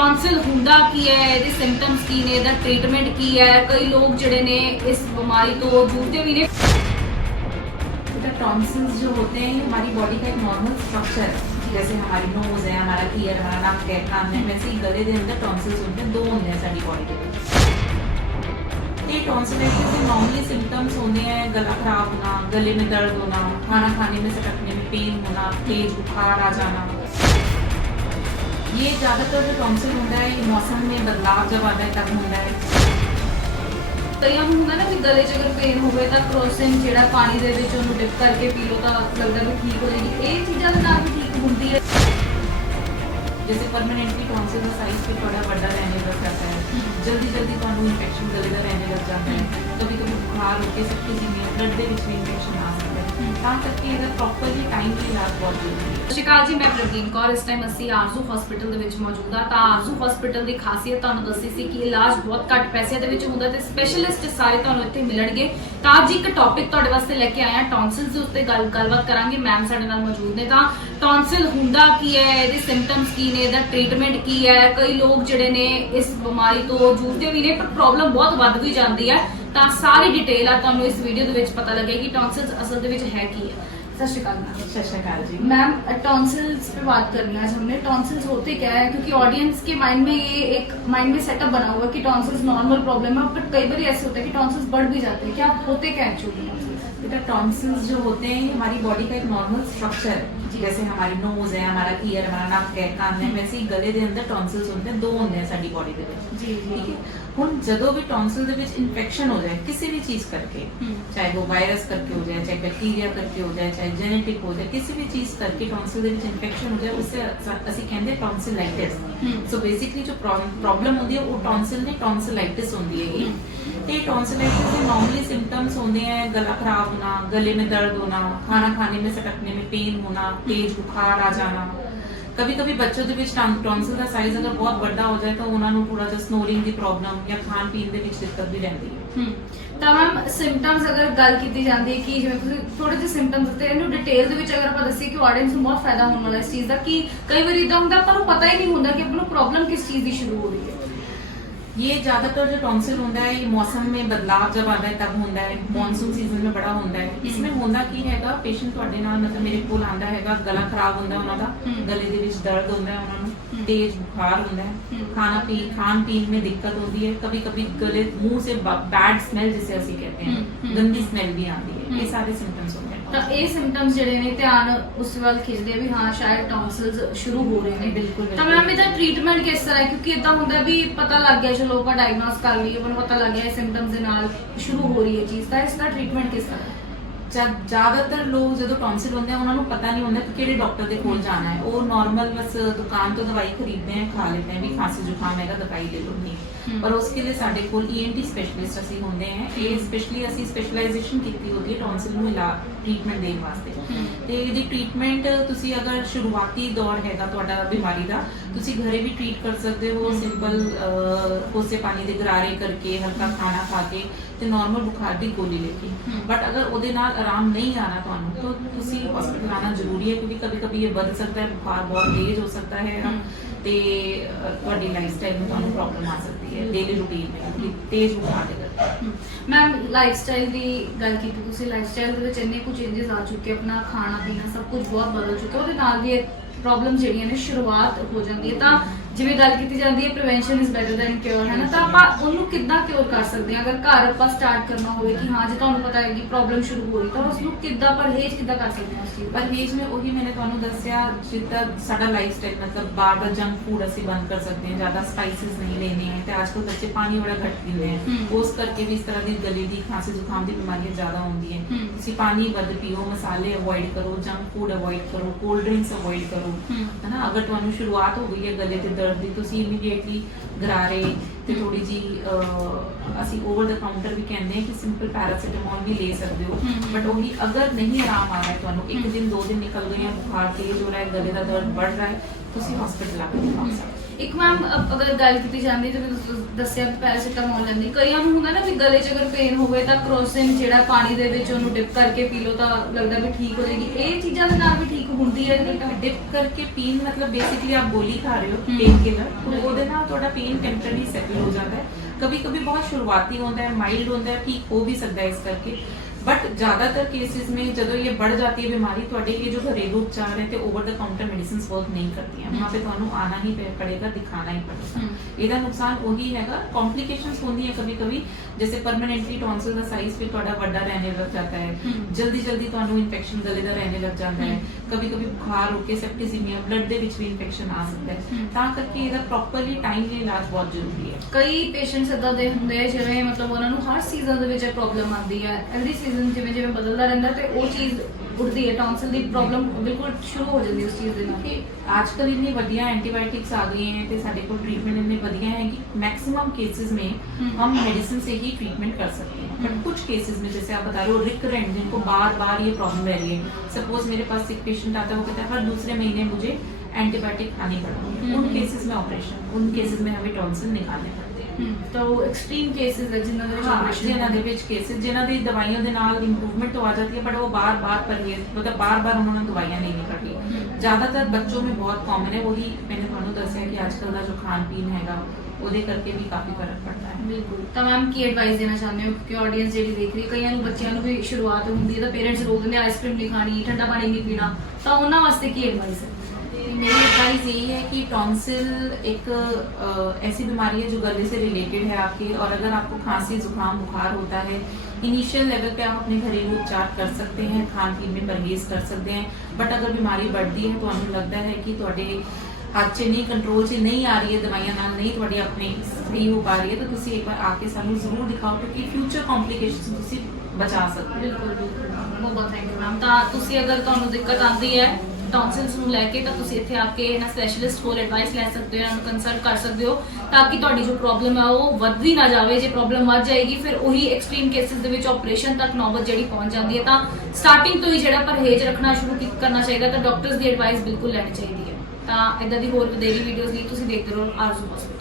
ਟੌਨਸਿਲ ਹੁੰਦਾ ਕੀ ਹੈ, ਇਹਦੇ ਸਿੰਪਟਮਸ ਕੀ ਨੇ, ਇਹਦਾ ट्रीटमेंट ਕੀ है। कई लोग ਜਿਹੜੇ ਨੇ इस बीमारी तो जूझते भी ने। टॉन्सिल्स जो होते हैं हमारी बॉडी का एक नॉर्मल स्ट्रक्चर है। जैसे हमारी नोज है, हमारा ईयर, हमारा नाक है, कान है, वैसे ही गले के अंदर टॉन्सिल्स होते हैं। दो होंगे साडी बॉडी के ये टॉन्सिलाइटिस के नॉर्मली सिम्टम्स होते हैं गला खराब होना, गले में दर्द होना, खाना खाने में सटकने में पेन होना, तेज बुखार आ जाना। ये ज़्यादातर जो टॉन्सिल होता है ये मौसम में बदलाव जब आता है तब होता है। ਕਈਆਂ ਨੂੰ ਹੁੰਦਾ ਨਾ ਕਿ ਗਲੇ 'ਚ ਅਗਰ ਪੇਨ ਹੋਵੇ ਤਾਂ ਕਰੋਸਿਨ ਜਿਹੜਾ ਪਾਣੀ ਦੇ ਵਿੱਚ ਉਹਨੂੰ ਡਿਪ ਕਰਕੇ ਪੀ ਲਓ ਤਾਂ ਲੱਗਦਾ ਵੀ ਠੀਕ ਹੋ ਜਾਏਗੀ। ਇਹ ਚੀਜ਼ਾਂ ਦੇ ਨਾਲ ਵੀ ਠੀਕ ਹੁੰਦੀ ਹੈ। जैसे परमानेंटली टॉन्सिल का साइज भी थोड़ा बड़ा रहने लग जाता है, जल्दी जल्दी ਤੁਹਾਨੂੰ इन्फेक्शन गले का रहने लग जाता है, कभी कभी बुखार होकर सबकी जिम्मे ब्लड के ਵਿੱਚ इन्फेक्शन आ सकता है। ਤਾਂ ਕਰਕੇ ਇਹਦਾ ਪ੍ਰੋਪਰਲੀ ਟਾਈਮਲੀ ਇਲਾਜ ਬਹੁਤ ਜ਼ਰੂਰੀ ਹੈ। ਸਤਿ ਸ਼੍ਰੀ ਅਕਾਲ ਜੀ, ਮੈਂ ਪ੍ਰਵੀਨ ਕੌਰ। ਇਸ ਟਾਈਮ ਅਸੀਂ ਆਰਜ਼ੂ ਹਸਪੀਟਲ ਦੇ ਵਿੱਚ ਮੌਜੂਦ ਹਾਂ। ਤਾਂ ਆਰਜ਼ੂ ਹਸਪੀਟਲ ਦੀ ਖਾਸੀਅਤ ਤੁਹਾਨੂੰ ਦੱਸੀ ਸੀ ਕਿ ਇਲਾਜ ਬਹੁਤ ਘੱਟ ਪੈਸਿਆਂ ਦੇ ਵਿੱਚ ਹੁੰਦਾ ਤੇ ਸਪੈਸ਼ਲਿਸਟ ਸਾਰੇ ਤੁਹਾਨੂੰ ਇੱਥੇ ਮਿਲਣਗੇ। ਤਾਂ ਅੱਜ ਇੱਕ ਟੌਪਿਕ ਤੁਹਾਡੇ ਵਾਸਤੇ ਲੈ ਕੇ ਆਏ ਹਾਂ, ਟੌਨਸਿਲਸ ਦੇ ਉੱਤੇ ਗੱਲਬਾਤ ਕਰਾਂਗੇ। ਮੈਮ ਸਾਡੇ ਨਾਲ ਮੌਜੂਦ ਨੇ। ਤਾਂ ਟੌਨਸਿਲ ਹੁੰਦਾ ਕੀ ਹੈ, ਇਹਦੇ ਸਿੰਪਟਮਸ ਕੀ ਨੇ, ਇਹਦਾ ਟ੍ਰੀਟਮੈਂਟ ਕੀ ਹੈ। ਕਈ ਲੋਕ ਜਿਹੜੇ ਨੇ ਇਸ ਬਿਮਾਰੀ ਤੋਂ ਜੂਝਦੇ ਵੀ ਨੇ ਪਰ ਪ੍ਰੋਬਲਮ ਬਹੁਤ ਵੱਧ ਵੀ ਜਾਂਦੀ ਹੈ। ਤਾਂ ਸਾਰੀ ਡਿਟੇਲ ਆ ਤੁਹਾਨੂੰ ਇਸ ਵੀਡੀਓ ਦੇ ਵਿੱਚ पता लगेगी टॉन्सिल्स असल ਦੇ ਵਿੱਚ ਹੈ ਕੀ है। सत श्री अकाल मैम। सत श्री अकाल जी मैम, टॉन्सिल्स पे बात करनी है आज हमने। टॉन्सिल्स होते क्या है, क्योंकि ऑडियंस के माइंड में ये एक माइंड में सेटअप बना हुआ है कि टॉन्सिल्स नॉर्मल प्रॉब्लम है, बट कई बार ऐसे होता है कि टॉन्सिल्स बढ़ भी जाते हैं। क्या होते क्या एक्चुअली टॉन्सिल्स? बेटा टॉन्सिल्स जो होते हैं हमारी बॉडी का एक नॉर्मल स्ट्रक्चर है। जैसे हमारी नोज है, हमारा ईयर, हमारा नाक है, कान है, वैसे ही गले के अंदर टॉन्सिल्स होते हैं। दो होंगे साडी बॉडी के विच। जी ठीक है। ਹੁਣ ਜਦੋਂ ਵੀ ਟੌਨਸਿਲ ਦੇ ਵਿੱਚ ਇਨਫੈਕਸ਼ਨ ਹੋ ਜਾਏ ਕਿਸੇ ਵੀ ਚੀਜ਼ ਕਰਕੇ, ਚਾਹੇ ਉਹ ਵਾਇਰਸ ਕਰਕੇ ਹੋ ਜਾਏ, ਚਾਹੇ ਬੈਕਟੀਰੀਆ ਕਰਕੇ ਹੋ ਜਾਏ, ਚਾਹੇ ਜੈਨੇਟਿਕ ਹੋ ਜਾਏ, ਕਿਸੇ ਵੀ ਚੀਜ਼ ਕਰਕੇ ਟੌਨਸਿਲ ਦੇ ਵਿੱਚ ਇਨਫੈਕਸ਼ਨ ਹੋ ਜਾਏ ਉਸੇ ਅਸੀਂ ਕਹਿੰਦੇ ਟੌਨਸਿਲਾਈਟਿਸ। ਸੋ ਬੇਸਿਕਲੀ ਜੋ ਪ੍ਰੋਬਲਮ ਹੁੰਦੀ ਹੈ ਉਹ ਟੌਨਸਿਲ ਦੀ ਟੌਨਸਿਲਾਈਟਿਸ ਹੁੰਦੀ ਹੈਗੀ। ਤੇ टॉन्सिलाइटिस के नॉर्मली सिम्टम्स होते हैं गला खराब होना, गले में दर्द होना, खाना खाने में सटकने में पेन होना, तेज बुखार आ जाना। कभी कभी बच्चों ਦੇ ਵਿੱਚ ਟੌਨਸਿਲ ਦਾ ਸਾਈਜ਼ ਅਗਰ ਬਹੁਤ ਵੱਡਾ ਹੋ ਜਾਏ ਤਾਂ ਉਹਨਾਂ ਨੂੰ ਥੋੜਾ ਜਿਹਾ ਸਨੋਰਿੰਗ ਦੀ ਪ੍ਰੋਬਲਮ ਜਾਂ ਖਾਣ ਪੀਣ ਦੇ ਵਿੱਚ ਦਿੱਕਤ ਵੀ ਰਹਿੰਦੀ ਹੈ। ਤਾਂ ਮੈਮ ਸਿੰਪਟਮਸ ਅਗਰ ਗੱਲ ਕੀਤੀ ਜਾਂਦੀ ਹੈ ਕਿ ਜਿਵੇਂ ਤੁਸੀਂ ਥੋੜੇ ਜਿਹੇ ਸਿੰਪਟਮਸ ਦਿੱਤੇ, ਇਹਨੂੰ ਡਿਟੇਲ ਦੇ ਵਿੱਚ ਅਗਰ ਆਪਾਂ ਦੱਸੀਏ ਕਿ ਆਡੀਅנס ਨੂੰ ਬਹੁਤ ਫਾਇਦਾ ਹੋਣ ਵਾਲਾ ਇਸ ਚੀਜ਼ ਦਾ ਕਿ ਕਈ ਵਾਰ ਇਦਾਂ ਹੁੰਦਾ ਆਪਾਂ ਨੂੰ ਪਤਾ ਹੀ ਨਹੀਂ ਹੁੰਦਾ ਕਿ ਆਪਾਂ ਨੂੰ ਪ੍ਰੋਬਲਮ ਕਿਸ ਚੀਜ਼ ਦੀ ਸ਼ੁਰੂ ਹੋ ਰਹੀ ਹੈ। ये ज्यादातर जो टॉन्सिल होता है ये मौसम में बदलाव जब आता है तब होता है, मॉनसून सीजन में बड़ा होता है। इसमें होता की हैगा पेशेंट ਤੁਹਾਡੇ ਨਾਲ मतलब मेरे ਕੋਲ ਆਂਦਾ ਹੈਗਾ ਗਲਾ ਖਰਾਬ ਹੁੰਦਾ ਉਹਨਾਂ ਦਾ, ਗਲੇ ਦੇ ਵਿੱਚ ਦਰਦ ਹੁੰਦਾ ਹੈ ਉਹਨਾਂ ਨੂੰ, तेज बुखार होता है, खान पीन में दिक्कत होती है, कभी कभी गले मुंह से बैड स्मेल जिसे ਅਸੀਂ कहते हैं, गंदी स्मेल भी आती है। ये सारे सिम्टम्स होते हैं। ਤਾਂ ਇਹ ਸਿੰਪਟਮਸ ਜਿਹੜੇ ਨੇ ਧਿਆਨ ਉਸ ਵੱਲ ਖਿੱਚਦੇ ਆ ਵੀ ਹਾਂ ਸ਼ਾਇਦ ਟੌਨਸਿਲਸ ਸ਼ੁਰੂ ਹੋ ਰਹੇ ਨੇ। ਬਿਲਕੁਲ। ਤਾਂ ਮੈਮ ਇਹਦਾ ਟ੍ਰੀਟਮੈਂਟ ਕਿਸ ਤਰ੍ਹਾਂ ਹੈ, ਕਿਉਂਕਿ ਇਦਾਂ ਹੁੰਦਾ ਵੀ ਪਤਾ ਲੱਗ ਗਿਆ ਚਲੋ ਆਪਾਂ ਡਾਇਗਨੋਸ ਕਰ ਲਈਏ, ਆਪਾਂ ਨੂੰ ਪਤਾ ਲੱਗ ਗਿਆ ਇਹ ਸਿੰਪਟਮਸ ਦੇ ਨਾਲ ਸ਼ੁਰੂ ਹੋ ਰਹੀ ਹੈ ਚੀਜ਼, ਤਾਂ ਇਸ ਦਾ ਟ੍ਰੀਟਮੈਂਟ ਕਿਸ ਤਰ੍ਹਾਂ ਹੈ? ਜ਼ਿਆਦਾਤਰ ਲੋਕ ਜਦੋਂ ਟੌਨਸਿਲ ਹੁੰਦੇ ਆ ਉਹਨਾਂ ਨੂੰ ਪਤਾ ਨਹੀਂ ਹੁੰਦਾ ਕਿ ਕਿਹੜੇ ਡਾਕਟਰ ਦੇ ਕੋਲ ਜਾਣਾ ਹੈ। ਉਹ ਨਾਰਮਲ ਬਸ ਦੁਕਾਨ ਤੋਂ ਦਵਾਈ ਖਰੀਦਦੇ हैं, खा लेते हैं भी खांसी जुकाम हैगा दवाई ले लो नहीं। पर उसके लिए ਸਾਡੇ ਕੋਲ ENT ਸਪੈਸ਼ਲਿਸਟ ਅਸੀਂ ਹੁੰਦੇ हैं। ਇਹ ਸਪੈਸ਼ਲੀ ਅਸੀਂ ਸਪੈਸ਼ਲਾਈਜੇਸ਼ਨ ਕੀਤੀ ਹੁੰਦੀ ਹੈ ਟੌਨਸਿਲ ਨੂੰ ਟ੍ਰੀਟਮੈਂਟ ਦੇਣ ਵਾਸਤੇ। ਤੇ ਇਹਦੀ ਟ੍ਰੀਟਮੈਂਟ ਤੁਸੀਂ ਅਗਰ ਸ਼ੁਰੂਆਤੀ ਦੌਰ ਹੈਗਾ ਤੁਹਾਡਾ ਬਿਮਾਰੀ ਦਾ, ਤੁਸੀਂ ਘਰੇ ਵੀ ਟ੍ਰੀਟ ਕਰ ਸਕਦੇ ਹੋ। ਸਿੰਪਲ ਕੋਸੇ ਪਾਣੀ ਦੇ ਗਰਾਰੇ ਕਰਕੇ, ਹਲਕਾ ਖਾਣਾ ਖਾ ਕੇ ਤੇ ਨਾਰਮਲ ਬੁਖਾਰ ਦੀ ਗੋਲੀ ਲੈ ਕੇ। ਬਟ ਅਗਰ ਉਹਦੇ ਨਾਲ ਆਰਾਮ ਨਹੀਂ ਆਣਾ ਤੁਹਾਨੂੰ ਤਾਂ ਤੁਸੀਂ ਹਸਪੀਟਲ ਆਣਾ ਜ਼ਰੂਰੀ ਹੈ, ਕਿਉਂਕਿ ਕभी-कभी ਇਹ ਵੱਧ ਸਕਦਾ ਹੈ, ਬੁਖਾਰ ਬਹੁਤ ਤੇਜ਼ ਹੋ ਸਕਦਾ ਹੈ ਤੇ ਤੁਹਾਡੀ ਲਾਈਫਸਟਾਈਲ ਨੂੰ ਤੁਹਾਨੂੰ ਪ੍ਰੋਬਲਮ ਆ ਸਕਦੀ ਹੈ ਡੇਲੀ ਰੂਟੀਨ ਵਿੱਚ ਤੇਜ਼ ਬੁਖਾਰ ਦੇ ਕਰਕੇ। ਮੈਮ ਲਾਈਫਸਟਾਈਲ ਦੀ ਗੱਲ ਕੀਤੀ ਤੁਸੀਂ, ਲਾਈਫਸਟਾਈਲ ਦੇ ਵਿੱਚ ਇੰਨੇ ਕੁ ਚੇਂਜਸ ਆ ਚੁੱਕੇ, ਆਪਣਾ ਖਾਣਾ ਪੀਣਾ ਸਭ ਕੁਝ ਬਹੁਤ ਬਦਲ ਚੁੱਕਾ, ਉਹਦੇ ਨਾਲ ਵੀ ਪ੍ਰੋਬਲਮ ਜਿਹੜੀਆਂ ਨੇ ਸ਼ੁਰੂਆਤ ਹੋ ਜਾਂਦੀ ਹੈ। ਤਾਂ ਜਿਵੇਂ ਗੱਲ ਕੀਤੀ ਜਾਂਦੀ ਹੈ prevention is better than cure, ਹੈ ਨਾ, ਤਾਂ ਆਪਾਂ ਉਹਨੂੰ ਕਿੱਦਾਂ ਕਿਉਰ ਕਰ ਸਕਦੇ ਹਾਂ? ਅਗਰ ਘਰ ਆਪਾਂ ਸਟਾਰਟ ਕਰਨਾ ਹੋਵੇ ਕਿ ਹਾਂ ਜੇ ਤੁਹਾਨੂੰ ਪਤਾ ਹੈ ਕਿ ਪ੍ਰੋਬਲਮ ਸ਼ੁਰੂ ਹੋ ਰਹੀ ਤਾਂ ਉਸ ਨੂੰ ਕਿੱਦਾਂ ਪਰਹੇਜ਼ ਕਿੱਦਾਂ ਕਰ ਸਕਦੇ ਹਾਂ? ਉਸ ਚੀਜ਼ ਪਰਹੇਜ਼ ਮੈਂ ਉਹੀ ਮੈंने ਤੁਹਾਨੂੰ ਦੱਸਿਆ, ਜਿੱਦਾਂ ਸਾਡਾ ਲਾਈਫ ਸਟਾਈਲ मतलब ਬਾਹਰ ਦਾ ਜੰਕ ਫੂਡ ਅਸੀਂ ਬੰਦ ਕਰ ਸਕਦੇ ਹਾਂ, ਜ਼ਿਆਦਾ ਸਪਾਈਸਿਸ ਨਹੀਂ ਲੈਣੇ ਹੈ। ਤੇ ਅੱਜ ਕੱਲ੍ਹ ਬੱਚੇ ਪਾਣੀ ਬੜਾ ਘੱਟ ਪੀਂਦੇ ਹੈ, ਉਸ ਕਰਕੇ ਵੀ ਇਸ ਤਰ੍ਹਾਂ ਦੀ ਗਲੇ ਦੀ ਖਾਂਸੀ ਜ਼ੁਕਾਮ ਦੀ ਬਿਮਾਰੀਆਂ ਜ਼ਿਆਦਾ ਹੁੰਦੀਆਂ। ਤੁਸੀਂ ਪਾਣੀ ਵੱਧ ਪੀਓ, ਮਸਾਲੇ ਅਵੋਇਡ ਕਰੋ, ਜੰਕ ਫੂਡ ਅਵੋਇਡ ਕਰੋ, ਕੋਲਡ ਡਰਿੰਕਸ ਅਵੋਇਡ ਕਰੋ, ਹੈ ਨਾ। ਅਗਰ ਤੁਹਾਨੂੰ ਸ਼ੁਰੂਆਤ ਹੋ ਗਈ ਹੈ ਗਲੇ ਤੇ ਦਰਦ ਦੀ, ਤੁਸੀਂ ਇਮੀਡੀਏਟਲੀ ਗਰਾਰੇ ਤੇ ਥੋੜੀ ਜੀ ਅਸੀਂ ਓਵਰ ਦਾ ਕਾਊਂਟਰ ਵੀ ਕਹਿੰਦੇ ਹਾਂ ਕਿ ਸਿੰਪਲ ਪੈਰਾਸੀਟਾਮੋਲ ਵੀ ਲੈ ਸਕਦੇ ਹੋ। ਬਟ ਉਹੀ ਅਗਰ ਨਹੀਂ ਆਰਾਮ ਆ ਰਿਹਾ ਤੁਹਾਨੂੰ, ਇੱਕ ਦਿਨ 2 ਦਿਨ ਨਿਕਲ ਗਏ, ਬੁਖਾਰ ਤੇਜ਼ ਹੋ ਰਿਹਾ ਹੈ, ਗਲੇ ਦਾ ਦਰਦ बढ़ रहा है, ਤੁਸੀਂ ਹਸਪੀਟਲ ਆ ਕੇ ਦਿਖਾ ਸਕਦੇ ਹੋ। ਇੱਕ ਮੈਮ ਅਗਰ ਗੱਲ ਕੀਤੀ ਜਾਂਦੀ ਜਿਵੇਂ ਤੁਸੀਂ ਦੱਸਿਆ ਪੈਰਾਸੀਟਾਮੋਲ ਲੈਂਦੀ, ਕਈਆਂ ਨੂੰ ਹੁੰਦਾ ਨਾ ਵੀ ਗਲੇ 'ਚ ਅਗਰ ਪੇਨ ਹੋਵੇ ਤਾਂ ਕਰੋਸਿਨ ਜਿਹੜਾ ਪਾਣੀ ਦੇ ਵਿੱਚ ਉਹਨੂੰ ਡਿਪ ਕਰਕੇ ਪੀ ਲਓ ਤਾਂ ਲੱਗਦਾ ਵੀ ਠੀਕ ਹੋ ਜਾਏਗੀ, ਇਹ ਚੀਜ਼ਾਂ ਦੇ ਨਾਲ ਵੀ ਠੀਕ ਹੁੰਦੀ ਹੈ? डिप करके पीन मतलब बेसिकली आप गोली खा रहे हो हम्म। पेन किलर, तो ਉਹਦੇ ਨਾਲ ਤੁਹਾਡਾ पेन टेम्पररी सेटल हो जाता है। कभी कभी बहुत शुरुआती होता है, माइल्ड होता है, ठीक हो भी सकता है इस करके, बट ज्यादातर केसेस में जब ये बढ़ जाती है बीमारी ਤੁਹਾਡੇ लिए जो घरेलू उपचार है ਤੇ over the counter medicine work नहीं करती हैं, वहाँ पे ਤੁਹਾਨੂੰ आना ही पड़ेगा, दिखाना ही पड़ेगा। ਇਹਦਾ ਨੁਕਸਾਨ ਉਹੀ ਹੈਗਾ, कॉम्प्लिकेशंस होती है कभी कभी, जैसे परमानेंटली टॉन्सिल ਦਾ ਸਾਈਜ਼ ਵੀ ਤੁਹਾਡਾ ਵੱਡਾ रहने लग जाता है, जल्दी जल्दी ਤੁਹਾਨੂੰ ਇਨਫੈਕਸ਼ਨ ਗਲੇ ਦਾ रहने लग जाता है, कभी कभी बुखार होके सेप्टिसीमिया ब्लड ਦੇ ਵਿੱਚ ਵੀ ਇਨਫੈਕਸ਼ਨ ਆ ਸਕਦਾ ਹੈ, ਤਾਂ ਕਰਕੇ ਇਹਦਾ ਪ੍ਰੋਪਰਲੀ ਟਾਈਮਲੀ ਇਲਾਜ ਬਹੁਤ ਜ਼ਰੂਰੀ ਹੈ। ਕਈ ਪੇਸ਼ੈਂਟਸ ਇਦਾਂ ਦੇ ਹੁੰਦੇ ਆ ਜਿਵੇਂ ਮਤਲਬ ਉਹਨਾਂ ਨੂੰ ਹਰ ਸੀਜ਼ਨ ਦੇ ਵਿੱਚ ਇਹ ਪ੍ਰੋਬਲਮ ਆਉਂਦੀ ਹੈ, ਐਵਰੀ ਸੀਜ਼ਨ ਜਿਵੇਂ ਜਿਵੇਂ ਬਦਲਦਾ ਰਹਿੰਦਾ ਤੇ ਉਹ ਚੀਜ਼ ਉੱਠਦੀ ਹੈ, ਟੌਨਸਿਲ ਦੀ ਪ੍ਰੋਬਲਮ ਬਿਲਕੁਲ ਸ਼ੁਰੂ ਹੋ ਜਾਂਦੀ ਉਸ ਚੀਜ਼ ਦੇ ਨਾਲ। ਕਿ आज कल इतनी बढ़िया एंटीबायोटिक्स आ गई हैं, तो साढ़े को ट्रीटमेंट इतने बढ़िया है कि मैक्सिमम केसेस में हम मेडिसिन से ही ट्रीटमेंट कर सकते हैं, बट कुछ केसेस में जैसे आप बता रहे हो रिकरेंट, जिनको बार बार ये प्रॉब्लम रह रही है, सपोज मेरे पास एक पेशेंट आता है, वो कहता है हर दूसरे महीने मुझे एंटीबायोटिक खानी पड़ती है, उन केसेस में ऑपरेशन, उन केसेस में हमें टॉन्सिल निकालने पड़ते हैं। ਤਾਂ ਉਹ ਐਕਸਟ੍ਰੀਮ ਕੇਸਿਸ ਹੈ ਜਿਨ੍ਹਾਂ ਦੇ ਵਿੱਚ operation ਜਿਨ੍ਹਾਂ ਦੇ ਵਿੱਚ ਕੇਸਿਸ ਜਿਨ੍ਹਾਂ ਦੀ ਦਵਾਈਆਂ ਦੇ ਨਾਲ ਇੰਪਰੂਵਮੈਂਟ ਹੋ जाती है, बट वो बार-बार परहेज मतलब बार-बार उन्होंने दवाइयां नहीं करनी। ज्यादातर बच्चों में बहुत कॉमन है, वही मैंने ਤੁਹਾਨੂੰ ਦੱਸਿਆ ਕਿ आजकल ਦਾ जो खान पीन हैगा ਉਹਦੇ ਕਰਕੇ ਵੀ ਕਾਫੀ ਫਰਕ ਪੜਦਾ ਹੈ। ਬਿਲਕੁਲ। ਤਾਂ ਮੈਮ ਕੀ ਐਡਵਾਈਸ ਦੇਣਾ ਚਾਹੁੰਦੇ ਹੋ ਕਿ ਆਡੀਅנס ਜਿਹੜੀ ਦੇਖ ਰਹੀ ਹੈ, ਕਈਆਂ ਨੂੰ ਬੱਚਿਆਂ ਨੂੰ ਵੀ ਸ਼ੁਰੂਆਤ ਹੁੰਦੀ ਹੈ ਤਾਂ ਪੇਰੈਂਟਸ ਰੋਕਦੇ ਨੇ ਆਈਸਕ੍ਰੀਮ ਨਹੀਂ ਖਾਣੀ, ਠੰਡਾ ਪਾਣੀ ਨਹੀਂ ਪੀਣਾ, ਤਾਂ ਉਹਨਾਂ ਵਾਸਤੇ ਕੀ ਐਡਵਾਈਸ ਹੈ? मेरी एडवाइस यही है कि टॉन्सिल एक ऐसी बीमारी है जो गले से रिलेटेड है आपके, और अगर आपको खांसी जुकाम बुखार होता है, इनिशियल लेवल पे आप अपने घरेलू उपचार कर सकते हैं, खान पीन में परहेज कर सकते हैं, बट अगर बीमारी बढ़ती है तो आपको लगता है कि ਤੁਹਾਡੇ ਹੱਥ 'ਚ ਨਹੀਂ ਕੰਟਰੋਲ 'ਚ ਨਹੀਂ ਆ ਰਹੀ ਹੈ, ਦਵਾਈਆਂ ਨਾਲ ਨਹੀਂ ਤੁਹਾਡੀ ਆਪਣੀ ਸਹੀ ਹੋ ਪਾ ਰਹੀ ਹੈ, ਤਾਂ ਤੁਸੀਂ ਇੱਕ ਵਾਰ ਆ ਕੇ ਸਾਨੂੰ ਜ਼ਰੂਰ ਦਿਖਾਓ, ਕਿਉਂਕਿ ਫਿਊਚਰ ਕੰਪਲਿਕੇਸ਼ਨਸ ਤੁਸੀਂ ਬਚਾ ਸਕਦੇ ਹੋ। ਬਿਲਕੁਲ ਬਿਲਕੁਲ ਬਹੁਤ ਬਹੁਤ ਥੈਂਕ ਯੂ ਮੈਮ। ਤਾਂ ਤੁਸੀਂ ਅਗਰ ਤੁਹਾਨੂੰ ਦਿੱਕਤ ਆਉਂਦੀ ਹੈ ਟੌਨਸਿਲਸ ਨੂੰ ਲੈ ਕੇ ਤਾਂ ਤੁਸੀਂ ਇੱਥੇ ਆ ਕੇ ਇਹਨਾਂ ਸਪੈਸ਼ਲਿਸਟ ਕੋਲ ਐਡਵਾਈਸ ਲੈ ਸਕਦੇ ਹੋ, ਇਹਨਾਂ ਨੂੰ ਕੰਸਲਟ ਕਰ ਸਕਦੇ ਹੋ, ਤਾਂ ਕਿ ਤੁਹਾਡੀ ਜੋ ਪ੍ਰੋਬਲਮ ਹੈ ਉਹ ਵੱਧਦੀ ਨਾ ਜਾਵੇ। ਜੇ ਪ੍ਰੋਬਲਮ ਵੱਧ ਜਾਏਗੀ ਫਿਰ ਉਹੀ ਐਕਸਟ੍ਰੀਮ ਕੇਸਿਸ ਦੇ ਵਿੱਚ ਆਪਰੇਸ਼ਨ ਤੱਕ ਨੌਬਤ ਜਿਹੜੀ ਪਹੁੰਚ ਜਾਂਦੀ ਹੈ, ਤਾਂ ਸਟਾਰਟਿੰਗ ਤੋਂ ਹੀ ਜਿਹੜਾ ਪਰਹੇਜ਼ ਰੱਖਣਾ ਸ਼ੁਰੂ ਕਰਨਾ ਚਾਹੀਦਾ, ਤਾਂ ਡਾਕਟਰਸ ਦੀ ਐਡਵਾਈਸ ਬਿਲਕੁਲ ਲੈਣੀ ਚਾਹੀਦੀ ਹੈ। ਤਾਂ ਇਦਾਂ ਦੀ ਹੋਰ ਵਧੇਰੀ ਵੀਡੀਓਜ਼ ਲਈ ਤੁਸੀਂ ਦੇਖਦੇ ਰਹੋ ਆਰਜ਼ੂ ਹਸਪੀਟਲ।